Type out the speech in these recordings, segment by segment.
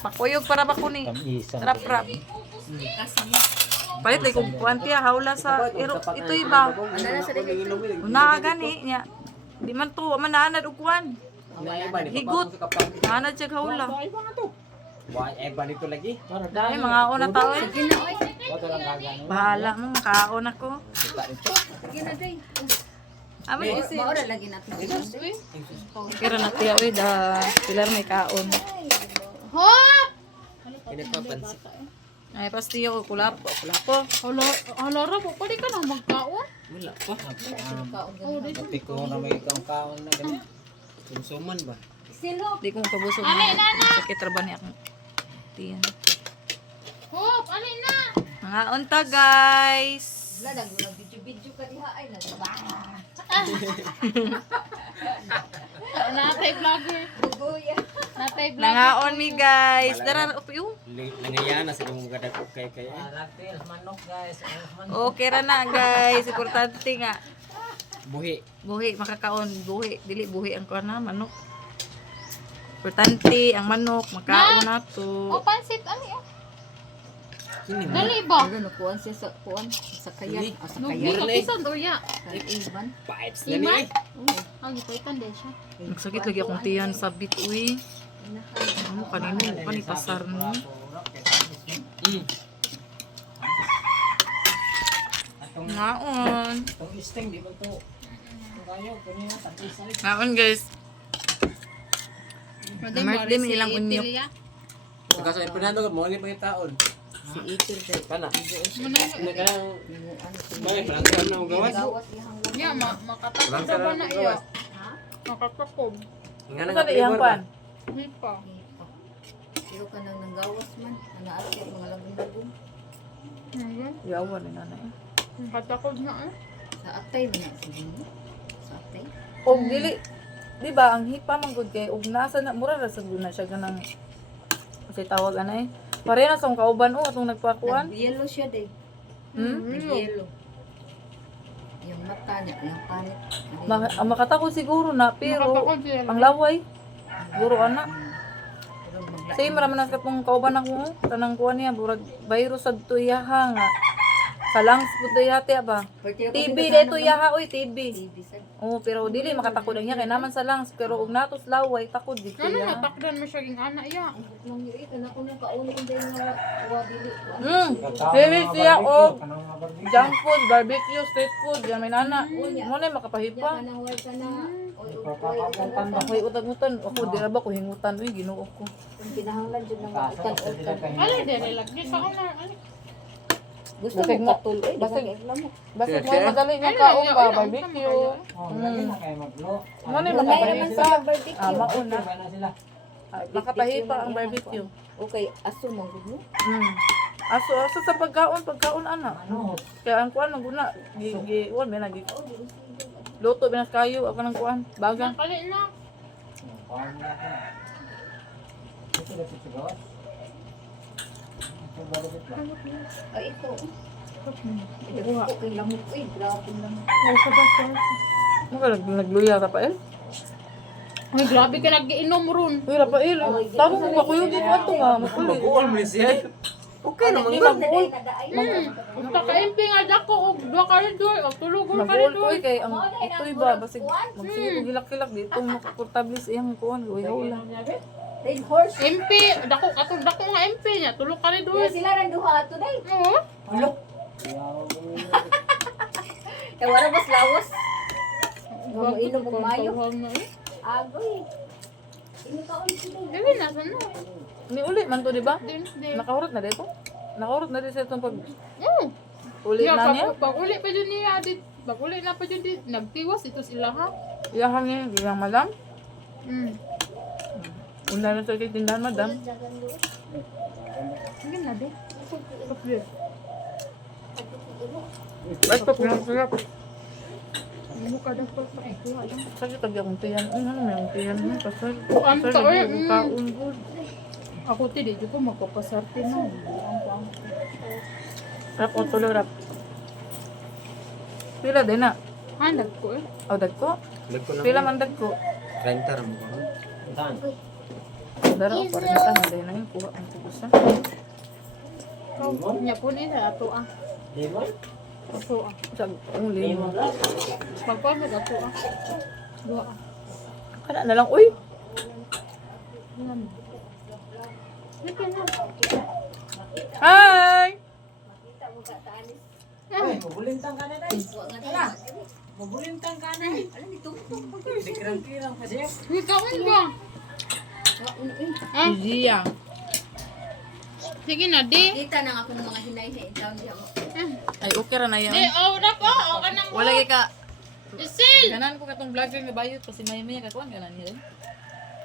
Pakuyog para ba kuni? Rap. Palit ay kung kuwanti hawla sa ito iba. Una gani niya. Di man to mananad og kuan. Higot. Mananad siya hawla. Why ba nito lagi? Dahil mga una tao eh. Bahala mo makaon ako. Amin isi. Maura lagi natin. Kira na tiya we da pilar may kaon. Hop! Pinagpapansin. Ay pasti ako kulapo. Hala ra po, pwede ka na magkaon? Wala pa. Tapi ko na may kaon na ganun. Konsuman ba? Silhop! Di ko mapabusog Ay, na. nana! Sakit raban niya akong tiyan. Hop! Ano na? Mga unta guys. Wala, nag-video ka diha ay nagbang. Natay vlogger. Bugoy. Natay vlogger. Nangaon mi guys. Dara upiyo. Langaya na sa mga gadako kay. Okay ra na guys. Importante nga. Buhi. Buhi makakaon, buhi. Dili buhi ang kuan na manok. Importante ang manok makaon na to. O, pansit, ano yan? Kini mo. Dali ba? Ano kuan siya sa kuan sa kayan, sa Nubi kayan. ka kisan do ya. Iban. Pipes na Iman? ni. Ang ipaitan din siya. Nagsakit lagi akong tiyan sa bit uy. Ano kanino kani pasar no. Naon. Tong isting di ba to? Naon guys. Birthday mo ilang unyok. Sa kaso Fernando mo ni pang taon. Si Iker kay Kana. Ina ka nang Bakit Fernando na gawas. Ya, makatakot ka ba na iya? Makatakob. Nga Ano sa iyang pan? Hindi pa. Pero ka nang nanggawas man, ana ate mga lagong-lagong. Yawan ni nanay. Makatakot na eh. Sa atay man na sige mo. Sa atay. Og dili di ba ang hipa man gud kay og nasa na mura ra sad na siya ganang kasi tawag anay. Pare na sa kauban o atong nagpakuan. Nag-yellow siya day. Nag-yellow. Yung mata niya, yung panit. Ang makatakot siguro na pero Makatakot siya. ang laway siguro ana. Pero magla. Say maraman na katong kauban ako tanang kuan niya burag virus sad to iyaha nga. Sa lungs pud yate ba. TB dito iyaha oy TB. TV sad. Oh pero dili makatakod ang iya kay naman sa lungs pero og natos laway takod di Ano siya. natakdan mo siya ging ana iya? Nang yun, kana ko nang kauno din nga dili. Dili siya og junk food, barbecue, street food, yan may nana. Mo na makapahipa. Kanang wala ka na. Ako'y utag-utan. Ako, di ra ba ko hingutan? Uy, ginoo ko. Kung kinahanglan jud nang ikan-ikan. Ala dire lagi sa una. Gusto Basig mo mo- katul eh, basig- basig lamok. Basta mo madali nga kaon ba, barbecue. Mo na Wala makapahipa. naman sa barbecue. Mauna. Makapahipa ang barbecue. Okay, aso mo gud mo. Aso sa pagkaon ana. Kaya ang kuan ang guna, wala may nagi. Luto binas kayo ako nang kuan, bagang. Kali na. Ay ito. Ito kay lamok eh, grabe lamok. Mo ka nagluya ka pa el? Ay grabe ka nag-iinom ron. Uy, Rafael, tamo mo ba kuyo dito ato nga, makuli. Mag-uol mo siya. Okay naman Di ba? mag-uol. Pagka-MP nga dako og duha ka rin doy, og tulugol ka rin Mag-uol ko doy. kay ang ito'y ba, basig magsige ko gilak-gilak dito, makaportable sa iyang kuhan, uy, hawla. Red horse. MP, dako katong dako nga MP niya, tulog ka rin doy. Sila ran duha ato day. Oo. Kay wala bas lawas. Mo inom og mayo. Hindi Agoy. Ini kaon sila. na, sana. Ni uli man to, di ba? Din. Nakahurot na dito? Nakahurot na dito sa itong pag Oo. uli na niya? Pag-uli pa dyan niya, pag-uli na pa dyan, nagtiwas ito sila ha. Iyahan niya, iyang madam. Una na sa tindahan, madam. Sige na, de. Basta pinagsulap. Ano ka daw pa sa ito, alam. Sakit tagi akong tiyan. Ano may akong tiyan? Pasal. Ang Pasal, taoy, nag-iong kaon good. Ako tidi, di ko magpapasarte na. Rap o tulo rap. Pila din na. Hanag ko eh. O dagko? Nagko Pila man dagko? 30 ra mo. Saan? Dara ko rin sa dahil na yung kuha ang tubusan. Nya po ni sa ato ah. Lemon? Ato ah. Sa ang limon. Pagpag ato ah. Duha ah. Kana na lang, uy. Dito na. Hi! Ay, mabulintang ka na na. Mabulintang ka na. Alam ni tungtong pag Kirang-kirang kasi. Ni kaon ba? Ah, Iya. sige na di. Kita na nga akong mga hinay-hinay. Tawag niya mo. Ay, okay ra na yan. Di oh na ko, o kanang Wala kay ka. Isil. Ganan ko katong vlogger nga bayot kasi maya-maya kakuan ganan niya.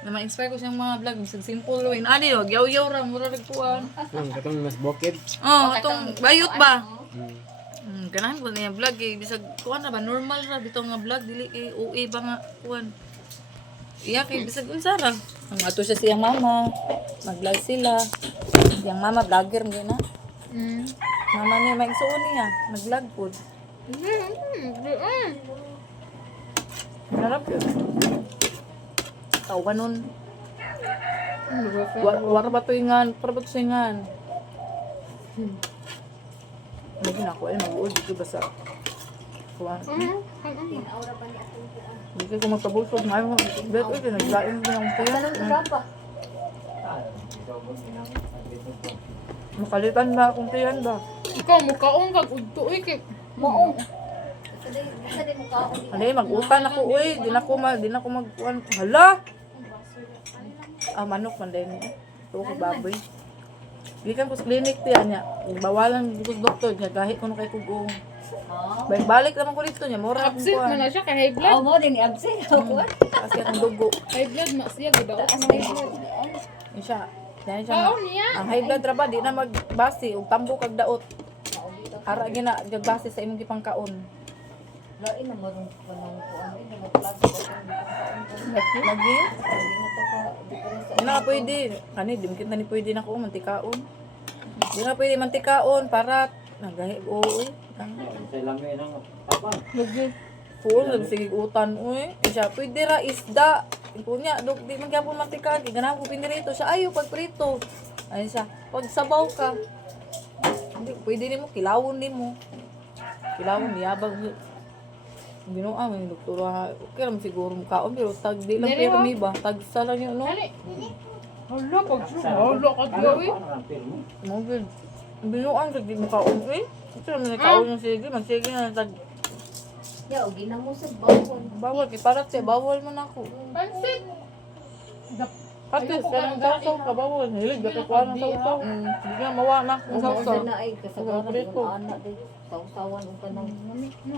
Na ma-inspire ko siyang mga vlog, bisag simple rin. Ani yo, yaw-yaw ra mura nagkuan. Katong mas bukid. Oh, atong bayot ba? Hmm. Ganahan ko na yung vlog eh. Bisag kuan na ba normal ra bitaw nga vlog dili kay OA ba nga kuan. Iya kay bisag unsa ra. Ang ato siya siyang mama. Mag-vlog sila. Siyang mama vlogger mo na. Mama niya maigsuon niya, nag-vlog pod. Harap yun. Tao ba nun? Wala ba ito ingan? Para ba ito sa ingan? Lagi na ako ay mag-uod dito ba sa kuwan? Hindi ko magpabulsog. May mga bet, uy, naglain ko ng tiyan. Makalitan ba akong tiyan ba? Ikaw mukaon kag udto kay Mo. Sa din mo ka. Hali, mag-utan ako, uy. Di na ako mag-kuwan. Hala! Ah, manok man din. Ito ko baboy. Gikan ko sa clinic tiyan niya. Bawalan ko sa doktor niya. Kahit ko na kay kugong. Balik naman ko dito niya. Mura akong absent man kuwan. na siya kay high Aw blood. mo din absent ako. Kasi akong dugo. High blood ma siya gid ako. Yun siya. Yan siya. Kaon niya. Ang high blood ra ba, di na magbasi. Ug tambo kag daot. Ara gina gagbase sa imong gipangkaon. Lain na marong panang kuan din mo plug ko. Lagi? Hindi na to ka. Di na ka pwede. Kani, di kita ni pwede na ko mantikaon. Di na pwede mantikaon para nagahi uy. Sa lamay ng tapang. Lagi. Full, sige utan uy. Siya pwede ra isda. Punya, dog di man gyapon mantika, di ganahan ko pinirito. Siya ayo pag prito. Ay siya, pag sabaw ka. Hindi pwede nimo kilawon nimo. Kilawon niyabag. Binuang yung doktora. Okay lang siguro mukhaon pero tag di lang Dili, pero ha? mi ba? Tag sa lang yun, no? Dali. Hala pag hala ka diyo eh. Mo gid. Binuang tag di mukhaon eh. Ito naman nakaon yung sige, magsige na tag Ya, og ginamo sa bawon. bawal kay para siya bawal man ako. Pansit. Patis ka ng sausaw ka bawal. Hilig ka kuha ng sausaw. Hindi nga mawa na akong sausaw. na ay kasagaran ng anak din. Tawsawan og kanang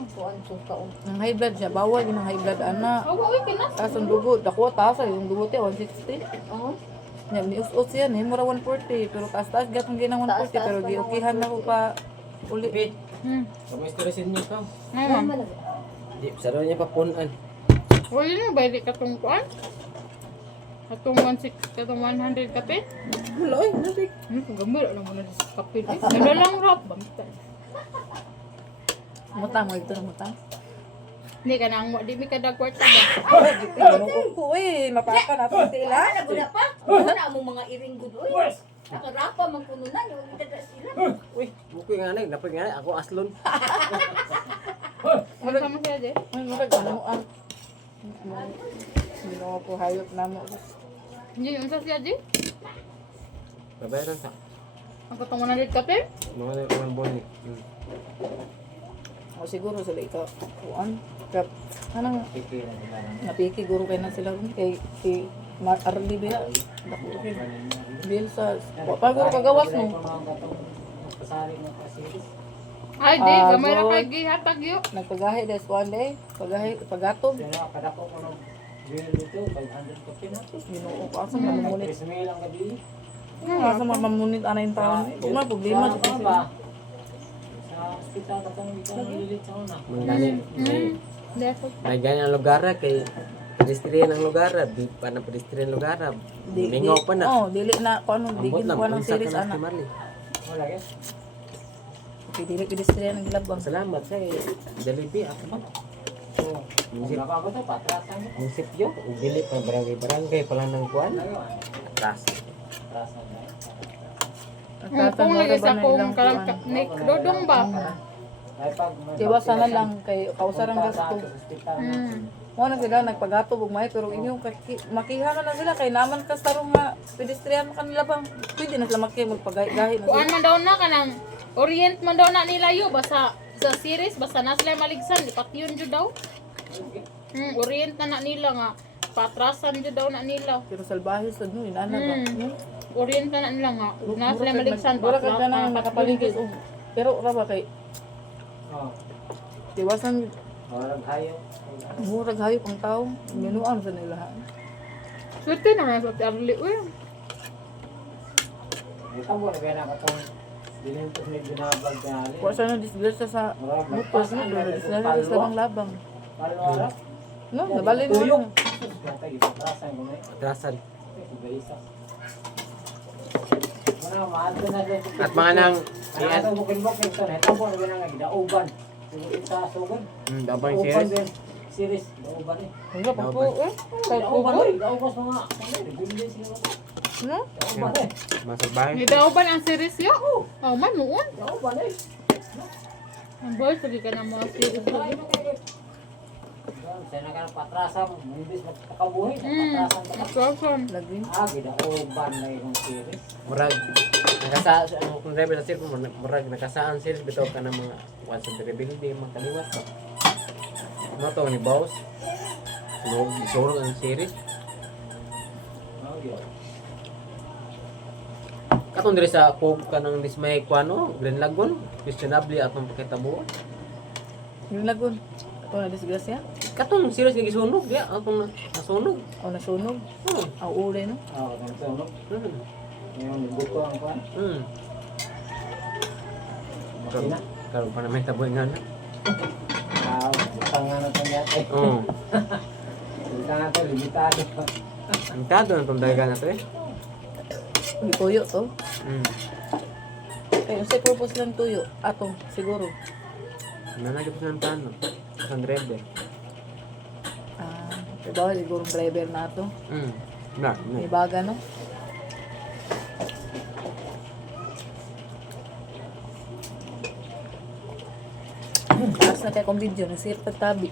kuan sukaon. Ang high blood siya, bawal yun ang high blood ana. Awa uy kinas. Tapos ang dugo, dako taas yung dugo tiya 160. Oh. Yan, ni us-us yan, eh, mura 140. Pero taas-taas gatong ginang 140. Pero giukihan na ko pa uli. Bit. Hmm. Kamusta rin niyo ka? Ngayon. Di, saro niya papunan. Wala na ba katong kuan? Katong 100 kape? Wala, ay, nabig. Gambar lang mo na sa kape. Ano lang rap basta. Mutang, mo ito na mutang. Hindi ka nang di mi kada kwarta ba? Ginuong ko eh, mapaka na ito sila. Ah, naguda pa. Wala mo mga iring gud oy. Nakarapa man kuno na yung ida sila. Uy, bukoy nga na, napay nga na, ako aslon. Ano sama siya de? Ay, mura, ganuan. Ginawa ko hayop na mo. Hindi yung sa siya de? Babayaran sa. Ang katong 100 kape? Mga na yung bonik. O siguro sila ikaw. Kuan. Kap, anang Piki na nila. napiki guro kayo na sila kay si Arli Bia. Bill sa paguro kagawas mo. Pasari mo kasi. Ay di, Ah, gamay ra good. kay gihatag yo. Nagpagahi des one day. Pagatob. Pero kada ko ko bill dito, 500 kape na. Ginoo ko asa mamunit. 3,000 lang gabi. Asa mamunit ana yung taon. Kung na problema sa Sa sila. hospital ka tong ikaw nililit sa una. Defo. May ganyan ang lugar kay pedestrian ang lugar, di pa na pedestrian lugar. Mingaw pa na. Oh, dili na ko ano, Ambot digin lang, ko ng isa ka series na ana. Marley. Wala yan. Okay, dili pedestrian ang gilabang. Salamat sa Jollibee ako ba? Isip pa ako to, patrasan mo. Isip yun, dili pa barangay pala ng kuwan. Atras. Atrasan na. Kung lagi sa kong Nick Dodong ba? Diba sana lang kay kausaran gasto. Mo na sila nagpagatog ug may pero inyong makiha ka na sila kay naman ka tarong nga pedestrian kanila bang pwede na sila magpagahi na Kuan sila. man daw na kanang orient man daw na nila yo basta sa series basta na sila maligsan ipat yun jud daw. Orient na nila nga patrasan jud daw na nila. Pero salbahe sad no inana ba. Orient na nila nga na sila maligsan Wala ka na nakapaligid og pero ra ba kay tiwasan Walang hayo. murag hayop ang tao minuan sa nila. Swerte naman sa Arli uy. Ito mo, nagaya na katong dinintos ni binabag na alin. Wa sana disgrasya sa butos no pero disgrasya sa lang labang. Palwara. No, nabali mo yung Bata, ipatrasan ko na eh. Atrasan. Iba-isa. Muna, maato na dyan. At mga nang Ano ito, bukid-bukid ito na. Ito po, nagaya na nga, gidauban. Sa sugod. dabang Dauban series. din. Series, dauban eh. wala pa po eh. Kahit Dauban ugol. eh, dauban mga. Nagulin sila. No? Dauban eh. Masalbahe. Ni daw ba ang series yo? Oh, man noon. Dauban eh. Ang boy pwede ka na mga series yo. Saya na ka patrasan, hindi magkakabuhi, patrasan ka. Atrasan. Lagi. Gidauban na yung series. Murag nakasa ano kung rebel sa circle murag nakasaan series bitaw ka ng mga once of the rebelde mga kaliwat ba. Ano to ni boss? Surog ang series. Katong diri sa kog kanang dismay kuano, Green Lagoon, questionable atong pakitabo. Yung lagun. Ito na disgrasya. Katong series nga gisunog dia atong nasunog. O nasunog. Hmm. Ang uli no. Oo, ganito, no? Hmm. Yung buto ang kuhan. Hmm. Makina. Karon pa na may taboy nga na. Butang nga na ito niya. Oo. Butang nga ito, limitado. Ang tado na itong dahigan na ito eh. Hindi tuyo to. Hmm. Kaya yung sa purpose lang tuyo. Atong siguro. Nanagap sa ng plano. Isang rebel. Diba siguro driver na to. Hmm. Na, May baga no. Taas na tayo kong video. Nasir pagtabi.